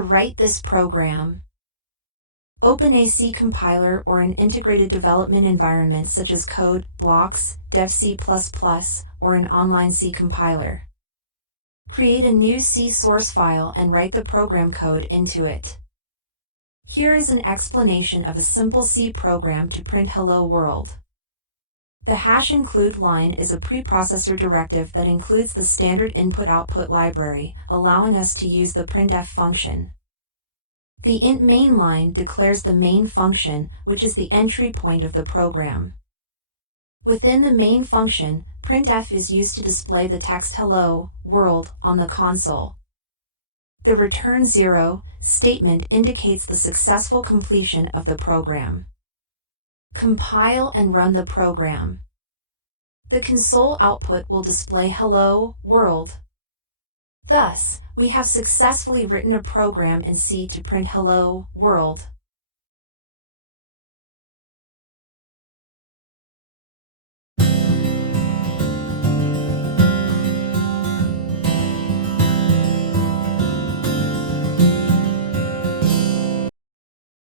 to write this program. Open a C compiler or an integrated development environment such as Code, Blocks, Dev C++, or an online C compiler. Create a new C source file and write the program code into it. Here is an explanation of a simple C program to print Hello World. The #include line is a preprocessor directive that includes the standard input-output library, allowing us to use the printf function. The int main line declares the main function, which is the entry point of the program. Within the main function, printf is used to display the text Hello World on the console. The return 0 statement indicates the successful completion of the program. Compile and run the program. The console output will display Hello World. Thus, we have successfully written a program in C to print Hello World.